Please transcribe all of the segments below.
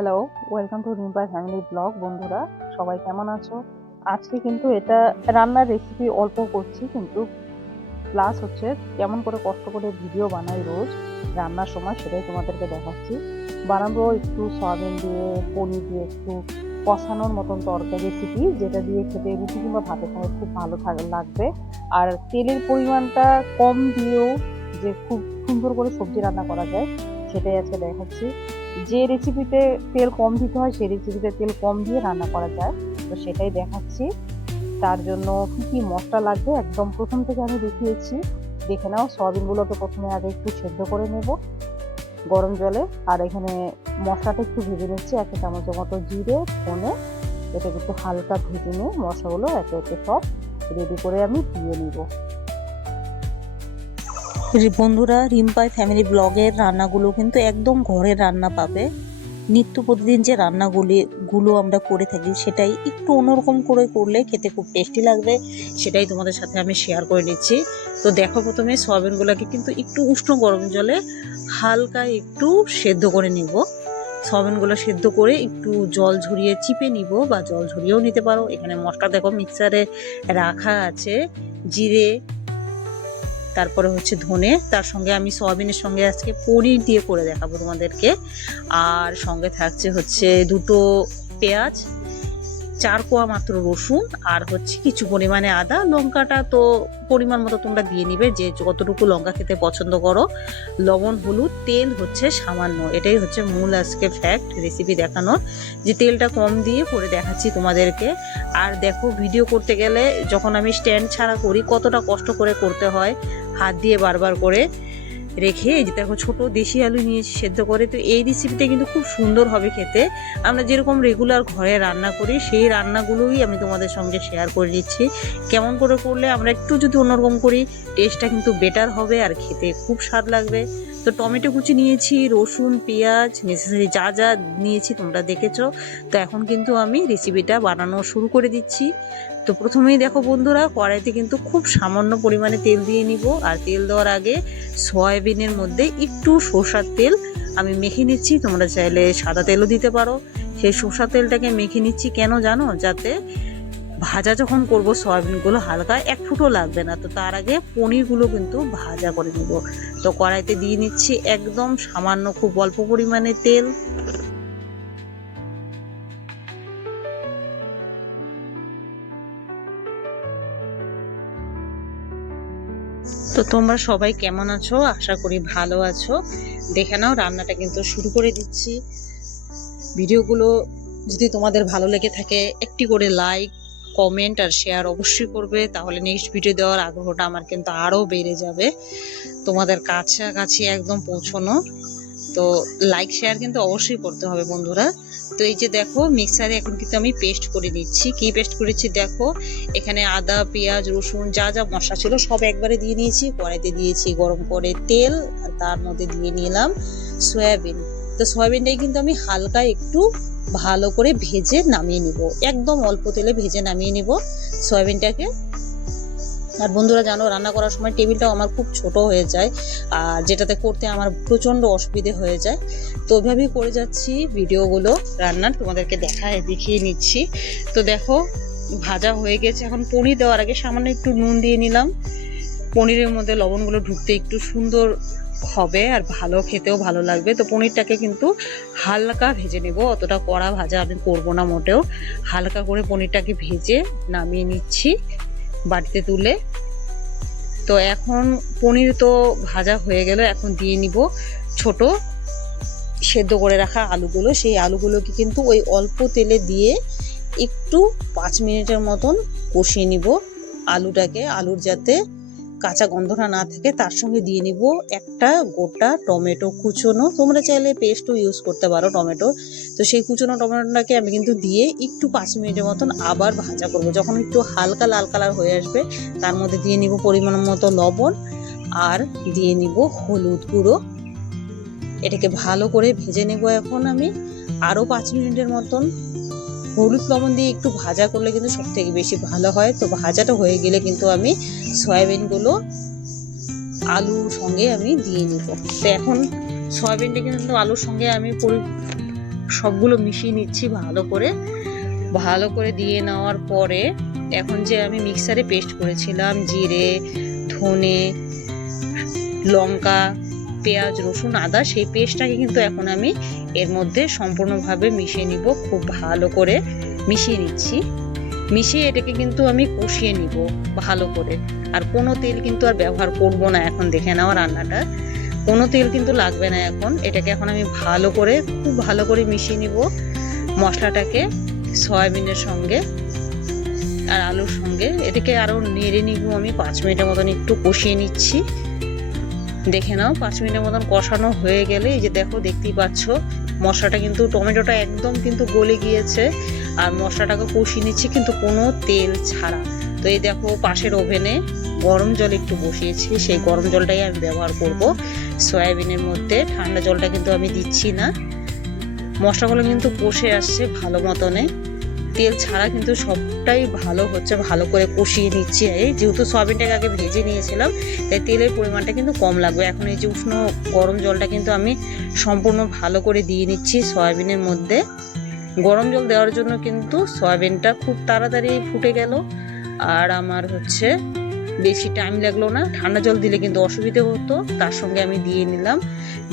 Hello, welcome to রিম্পাই family blog. বন্ধুরা সবাই কেমন আছো? আজকে কিন্তু এটা রান্নার রেসিপি অল্প করছি, কিন্তু প্লাস হচ্ছে কেমন করে কষ্ট করে ভিডিও বানাই রোজ রান্নার সময়, সেটাই তোমাদেরকে দেখাচ্ছি। বানাবো একটু সয়াবিন দিয়ে পনির দিয়ে একটু কষানোর মতন তরকারি রেসিপি, যেটা দিয়ে খেতে রুটি কিংবা ভাতের সঙ্গে খুব ভালো লাগবে। আর তেলের পরিমাণটা কম দিয়েও যে খুব সুন্দর করে সবজি রান্না করা যায়, সেটাই আজকে দেখাচ্ছি। যে রেসিপিতে তেল কম দিতে হয় সেই রেসিপিতে তেল কম দিয়ে রান্না করা যায়, তো সেটাই দেখাচ্ছি। তার জন্য কি কি মশলা লাগবে একদম প্রথম থেকে আমি দেখিয়েছি, দেখে নাও। সয়াবিনগুলোকে প্রথমে আগে একটু সেদ্ধ করে নেব গরম জলে। আর এখানে মশলাটা একটু ভেজে নিচ্ছি, 1 চামচের মতো জিরে, ধনে, এটা একটু হালকা ভেজে নিয়ে মশলাগুলো একে একে সব রেডি করে আমি দিয়ে নিব। বন্ধুরা, রিম্পাই ফ্যামিলি ব্লগের রান্নাগুলো কিন্তু একদম ঘরের রান্না পাবে। নিত্য প্রতিদিন যে রান্নাগুলো আমরা করে থাকি, সেটাই একটু অন্যরকম করে করলে খেতে খুব টেস্টি লাগবে, সেটাই তোমাদের সাথে আমি শেয়ার করে নিচ্ছি। তো দেখো, প্রথমে সয়াবিনগুলোকে কিন্তু একটু উষ্ণ গরম জলে হালকা একটু সেদ্ধ করে নিব। সয়াবিনগুলো সেদ্ধ করে একটু জল ঝরিয়ে চিপে নিব, বা জল ঝরিয়েও নিতে পারো। এখানে মশলা দেখো মিক্সারে রাখা আছে, জিরে, তারপরে হচ্ছে ধনে, তার সঙ্গে আমি সয়াবিনের সঙ্গে আজকে পনির দিয়ে করে দেখাবো তোমাদেরকে। আর সঙ্গে থাকছে হচ্ছে 2টো পেঁয়াজ, 4 কোয়া মাত্র রসুন, আর হচ্ছে কিছু পরিমাণে আদা। লঙ্কাটা তো পরিমাণ মতো তোমরা দিয়ে নিবে, যে যতটুকু লঙ্কা খেতে পছন্দ করো। লবণ, হলুদ, তেল হচ্ছে সামান্য। এটাই হচ্ছে মূল আজকে ফ্যাক্ট রেসিপি দেখানোর, যে তেলটা কম দিয়ে করে দেখাচ্ছি তোমাদেরকে। আর দেখো, ভিডিও করতে গেলে যখন আমি স্ট্যান্ড ছাড়া করি, কতটা কষ্ট করে করতে হয়, হাত দিয়ে বারবার করে রেখে। এই যে দেখো, ছোট দেশি আলু নিয়েছি সেদ্ধ করে। তো এই রেসিপিটা কিন্তু খুব সুন্দর হবে খেতে। আমরা যেরকম রেগুলার ঘরে রান্না করি, সেই রান্নাগুলোই আমি তোমাদের সঙ্গে শেয়ার করে দিচ্ছি। কেমন করে করলে আমরা একটু যদি অন্যরকম করি, টেস্টটা কিন্তু বেটার হবে আর খেতে খুব স্বাদ লাগবে। তো টমেটো কুচি নিয়েছি, রসুন, পেঁয়াজ, নেসেসারি যা যা নিয়েছি তোমরা দেখেছো। তো এখন কিন্তু আমি রেসিপিটা বানানো শুরু করে দিচ্ছি। তো প্রথমেই দেখো বন্ধুরা, কড়াইতে কিন্তু খুব সামান্য পরিমাণে তেল দিয়ে নিব। আর তেল দেওয়ার আগে সয়াবিনের মধ্যে একটু সরষার তেল আমি মেখে নিচ্ছি। তোমরা চাইলে সাদা তেলও দিতে পারো। সেই সরষার তেলটাকে মেখে নিচ্ছি কেন জানো? যাতে ভাজা যখন করব সয়াবিনগুলো হালকা এক ফুটও লাগবে না। তো তার আগে পনিরগুলো কিন্তু ভাজা করে নেব। তো কড়াইতে দিয়ে নিচ্ছি একদম সামান্য, খুব অল্প পরিমাণে তেল। তো তোমরা সবাই কেমন আছো? আশা করি ভালো আছো। দেখে নাও, রান্নাটা কিন্তু শুরু করে দিচ্ছি। ভিডিওগুলো যদি তোমাদের ভালো লেগে থাকে, একটি করে লাইক, কমেন্ট আর শেয়ার অবশ্যই করবে, তাহলে নেক্সট ভিডিও দেওয়ার আগ্রহটা আমার কিন্তু আরও বেড়ে যাবে, তোমাদের কাছাকাছি একদম পৌঁছানো। তো লাইক শেয়ার কিন্তু অবশ্যই করতে হবে বন্ধুরা। তো এই যে দেখো, মিক্সারে এখন কিন্তু আমি পেস্ট করে নিচ্ছি। কি পেস্ট করেছি দেখো, এখানে আদা, পেঁয়াজ, রসুন যা যা মশলা ছিল সব একবারে দিয়ে নিয়েছি। কড়াইতে দিয়েছি গরম করে তেল, আর তার মধ্যে দিয়ে নিলাম সয়াবিন। তো সয়াবিনটাই কিন্তু আমি হালকা একটু ভালো করে ভেজে নামিয়ে নিব, একদম অল্প তেলে ভেজে নামিয়ে নিব সয়াবিনটাকে। আর বন্ধুরা জানো, রান্না করার সময় টেবিলটাও আমার খুব ছোট হয়ে যায়, আর যেটাতে করতে আমার প্রচণ্ড অসুবিধে হয়ে যায়। তো ওইভাবেই করে যাচ্ছি ভিডিওগুলো রান্নার, তোমাদেরকে দেখিয়ে নিচ্ছি। তো দেখো, ভাজা হয়ে গেছে। এখন পনির দেওয়ার আগে সামান্য একটু নুন দিয়ে নিলাম। পনিরের মধ্যে লবণগুলো ঢুকতে একটু সুন্দর হবে আর ভালো, খেতেও ভালো লাগবে। তো পনিরটাকে কিন্তু হালকা ভেজে নেব, অতটা কড়া ভাজা আমি করবো না মোটেও। হালকা করে পনিরটাকে ভেজে নামিয়ে নিচ্ছি বাটিতে তুলে। তো এখন পনির তো ভাজা হয়ে গেল, এখন দিয়ে নিব ছোট সেদ্ধ করে রাখা আলুগুলো। সেই আলুগুলোকে কিন্তু ওই অল্প তেলে দিয়ে একটু 5 মিনিটের মতন কষিয়ে নিব আলুটাকে। আলুর যাতে কাঁচা গন্ধটা না থাকে, তার সঙ্গে দিয়ে নিব একটা গোটা টমেটো কুচোনো। তোমরা চাইলে পেস্টও ইউজ করতে পারো টমেটো। তো সেই কুচোনো টমেটোটাকে আমি কিন্তু দিয়ে একটু 5 মিনিটের মতন আবার ভাজা করব। যখন একটু হালকা লাল কালার হয়ে আসবে, তার মধ্যে দিয়ে নিব পরিমাণ মতো লবণ, আর দিয়ে নিব হলুদ গুঁড়ো। এটাকে ভালো করে ভেজে নেব এখন আমি আরও 5 মিনিটের মতন। হলুদ লবণ দিয়ে একটু ভাজা করলে কিন্তু সব থেকে বেশি ভালো হয়। তো ভাজাটা হয়ে গেলে কিন্তু আমি সয়াবিনগুলো আলুর সঙ্গে আমি দিয়ে নিব। তো এখন সয়াবিনটা কিন্তু আলুর সঙ্গে আমি সবগুলো মিশিয়ে নিচ্ছি ভালো করে দিয়ে নেওয়ার পরে এখন যে আমি মিক্সারে পেস্ট করেছিলাম জিরে, ধনে, লঙ্কা, পেঁয়াজ, রসুন, আদা, সেই পেস্টটাকে কিন্তু এখন আমি এর মধ্যে সম্পূর্ণভাবে মিশিয়ে নিব। খুব ভালো করে মিশিয়ে নিচ্ছি। মিশিয়ে এটাকে কিন্তু আমি কষিয়ে নিব ভালো করে। আর কোনো তেল কিন্তু আর ব্যবহার করব না। এখন দেখে নাও রান্নাটা, কোনো তেল কিন্তু লাগবে না এখন। এটাকে এখন আমি খুব ভালো করে মিশিয়ে নিব মশলাটাকে সয়াবিনের সঙ্গে আর আলুর সঙ্গে। এটাকে আরো নেড়ে নিব আমি 5 মিনিটের মতন একটু কষিয়ে নিচ্ছি। দেখে নাও 5 মিনিটের মতন কষানো হয়ে গেলে এই যে দেখতেই পাচ্ছ মশলাটা কিন্তু, টমেটোটা একদম কিন্তু গলে গিয়েছে। আর মশলাটাকে কষিয়ে নিচ্ছি কিন্তু কোনো তেল ছাড়া। তো এই দেখো পাশের ওভেনে গরম জল একটু বসিয়েছি, সেই গরম জলটাই আমি ব্যবহার করব সয়াবিনের মধ্যে। ঠান্ডা জলটা কিন্তু আমি দিচ্ছি না। মশলাগুলো কিন্তু কষে আসছে ভালো মতনে, তেল ছাড়া কিন্তু সবটাই ভালো হচ্ছে। ভালো করে কষিয়ে নিচ্ছি। যেহেতু সয়াবিনটাকে আগে ভেজে নিয়েছিলাম তাই তেলের পরিমাণটা কিন্তু কম লাগবে। এখন এই যে উষ্ণ গরম জলটা কিন্তু আমি সম্পূর্ণ ভালো করে দিয়ে নিচ্ছি সয়াবিনের মধ্যে। গরম জল দেওয়ার জন্য কিন্তু সয়াবিনটা খুব তাড়াতাড়ি ফুটে গেল আর আমার বেশি টাইম লাগলো না। ঠান্ডা জল দিলে কিন্তু অসুবিধে হতো। তার সঙ্গে আমি দিয়ে নিলাম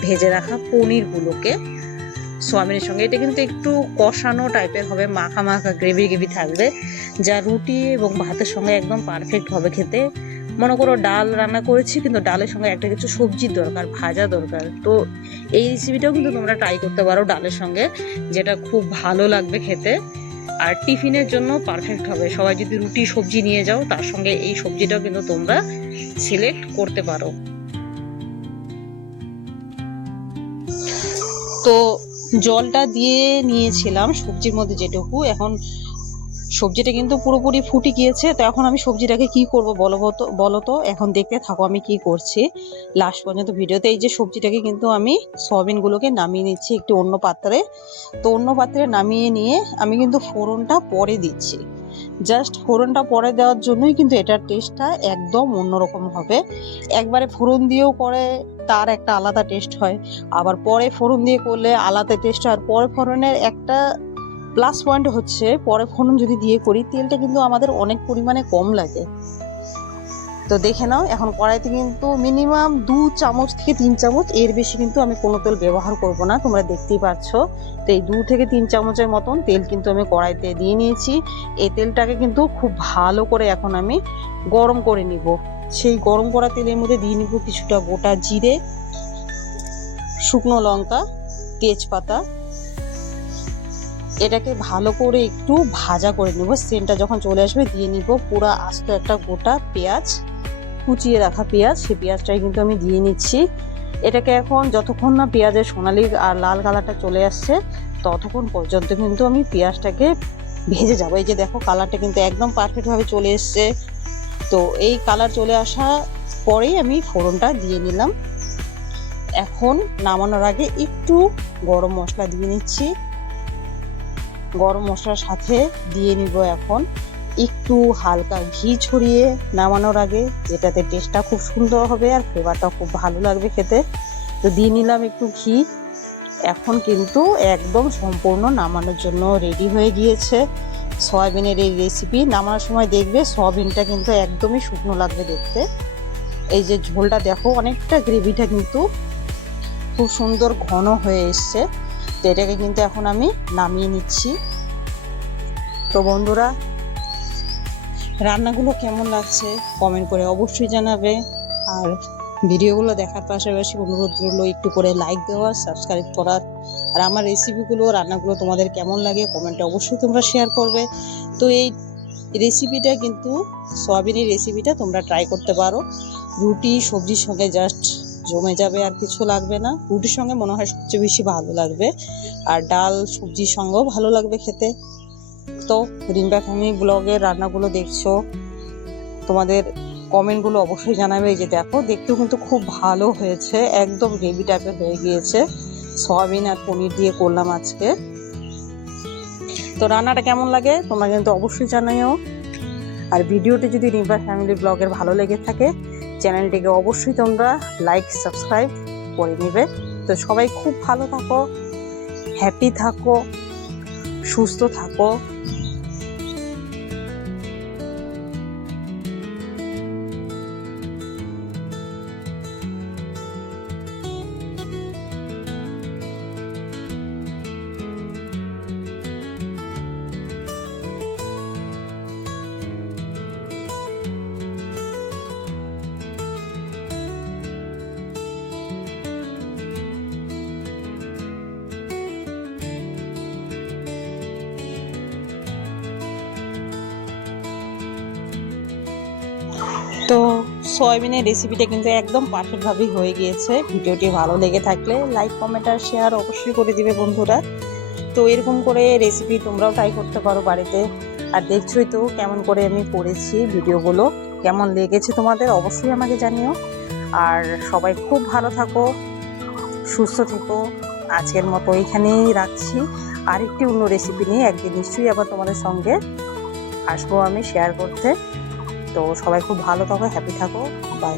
ভেজে রাখা পনিরগুলোকে সয়াবিনের সঙ্গে। এটা কিন্তু একটু কষানো টাইপের হবে, মাখা মাখা গ্রেভি থাকবে, যা রুটি এবং ভাতের সঙ্গে একদম পারফেক্ট হবে খেতে। মনে করো ডাল রান্না করেছি কিন্তু ডালের সঙ্গে একটা কিছু সবজির দরকার, ভাজা দরকার। তো এই রেসিপিটাও কিন্তু তোমরা ট্রাই করতে পারো ডালের সঙ্গে, যেটা খুব ভালো লাগবে খেতে। আর টিফিনের জন্য পারফেক্ট হবে। সবাই যদি রুটি সবজি নিয়ে যাও তার সঙ্গে এই সবজিটাও কিন্তু তোমরা সিলেক্ট করতে পারো। তো জলটা দিয়ে নিয়েছিলাম সবজির মধ্যে যেটুকু, এখন সবজিটা কিন্তু পুরোপুরি ফুটে গিয়েছে। তো এখন আমি সবজিটাকে কি করব বলো তো, এখন দেখতে থাকো আমি কি করছি লাস্ট পর্যন্ত ভিডিওতে। এই যে সবজিটাকে কিন্তু আমি সয়াবিনগুলোকে নামিয়ে নিচ্ছি একটু অন্য পাত্রে। তো অন্য পাত্রে নামিয়ে নিয়ে আমি কিন্তু ফোড়নটা পরে দিচ্ছি। জাস্ট ফোড়নটা পরে দেওয়ার জন্যই কিন্তু এটার টেস্টটা একদম অন্যরকম হবে। একবারে ফোড়ন দিয়েও করে তার একটা আলাদা টেস্ট হয়, আবার পরে ফোড়ন দিয়ে করলে আলাদা টেস্ট হয়। আর পরে ফোড়নের একটা প্লাস পয়েন্ট হচ্ছে, পরে ফোড়ন যদি দিয়ে করি তেলটা কিন্তু আমাদের অনেক পরিমাণে কম লাগে। তো দেখে নাও এখন কড়াইতে কিন্তু মিনিমাম 2 চামচ থেকে 3 চামচ, এর বেশি কিন্তু আমি কোনো তেল ব্যবহার করব না, তোমরা দেখতেই পাচ্ছ। তো এই 2 থেকে 3 চামচের মতন তেল কিন্তু আমি কড়াইতে দিয়ে নিয়েছি। এই তেলটাকে কিন্তু খুব ভালো করে এখন আমি গরম করে নিব। সেই গরম করা তেলের মধ্যে দিয়ে নিব কিছুটা গোটা জিরে, শুকনো লঙ্কা, তেজপাতা। এটাকে ভালো করে একটু ভাজা করে নেব। সেন্টটা যখন চলে আসবে দিয়ে নিব পুরো আস্ত একটা গোটা পেঁয়াজ, কুচিয়ে রাখা পেঁয়াজ, সেই পেঁয়াজটাই কিন্তু আমি দিয়ে নিচ্ছি। এটাকে এখন যতক্ষণ না পেঁয়াজের সোনালি আর লাল কালারটা চলে আসছে ততক্ষণ পর্যন্ত কিন্তু আমি পেঁয়াজটাকে ভেজে যাবো। এই যে দেখো কালারটা কিন্তু একদম পারফেক্টভাবে চলে এসছে। তো এই কালার চলে আসা পরেই আমি ফোড়নটা দিয়ে নিলাম। এখন নামানোর আগে একটু গরম মশলা দিয়ে নিচ্ছি। গরম মশলার সাথে দিয়ে নিব এখন একটু হালকা ঘি ছড়িয়ে নামানোর আগে, যেটাতে টেস্টটা খুব সুন্দর হবে আর ফ্লেভারটা খুব ভালো লাগবে খেতে। তো দিয়ে নিলাম একটু ঘি। এখন কিন্তু একদম সম্পূর্ণ নামানোর জন্য রেডি হয়ে গিয়েছে সয়াবিনের এই রেসিপি। নামানোর সময় দেখবে সয়াবিনটা কিন্তু একদমই শুকনো লাগবে দেখতে। এই যে ঝোলটা দেখো অনেকটা, গ্রেভিটা কিন্তু খুব সুন্দর ঘন হয়ে এসছে। তো এটাকে কিন্তু এখন আমি নামিয়ে নিচ্ছি। তো বন্ধুরা রান্নাগুলো কেমন লাগছে কমেন্ট করে অবশ্যই জানাবে। আর ভিডিওগুলো দেখার পাশাপাশি অনুরোধ রইল একটু করে লাইক দেওয়ার, সাবস্ক্রাইব করার। আর আমার রেসিপিগুলো রান্নাগুলো তোমাদের কেমন লাগে কমেন্টে অবশ্যই তোমরা শেয়ার করবে। তো এই রেসিপিটা কিন্তু সয়াবিনের রেসিপিটা তোমরা ট্রাই করতে পারো। রুটি সবজির সঙ্গে জাস্ট জমে যাবে, আর কিছু লাগবে না। রুটির সঙ্গে মনে হয় সবচেয়ে বেশি ভালো লাগবে, আর ডাল সবজির সঙ্গেও ভালো লাগবে খেতে। তো রিম্পা ফ্যামিলি ব্লগের রান্নাগুলো দেখছো, তোমাদের কমেন্টগুলো অবশ্যই জানাবে। এই যে দেখো দেখতেও কিন্তু খুব ভালো হয়েছে, একদম গ্রেভি টাইপের হয়ে গিয়েছে। সয়াবিন আর পনির দিয়ে করলাম আজকে। তো রান্নাটা কেমন লাগে তোমরা কিন্তু অবশ্যই জানাইও। আর ভিডিওটি যদি রিম্পা ফ্যামিলি ব্লগের ভালো লেগে থাকে চ্যানেলটিকে অবশ্যই তোমরা লাইক সাবস্ক্রাইব করে নেবে। তো সবাই খুব ভালো থাকো, হ্যাপি থাকো, সুস্থ থাকো। তো সয়াবিনের রেসিপিটা কিন্তু একদম পারফেক্টভাবেই হয়ে গিয়েছে। ভিডিওটি ভালো লেগে থাকলে লাইক, কমেন্ট আর শেয়ার অবশ্যই করে দিবে বন্ধুরা। তো এরকম করে রেসিপি তোমরাও ট্রাই করতে পারো বাড়িতে। আর দেখছোই তো কেমন করে আমি করেছি ভিডিওগুলো, কেমন লেগেছে তোমাদের অবশ্যই আমাকে জানিও। আর সবাই খুব ভালো থাকো, সুস্থ থেকো। আজকের মতো এইখানেই রাখছি। আরেকটি অন্য রেসিপি নিয়ে একদিন নিশ্চয়ই আবার তোমাদের সঙ্গে আসবো আমি শেয়ার করতে। তো সবাই খুব ভালো থাকো, হ্যাপি থাকো, বাই।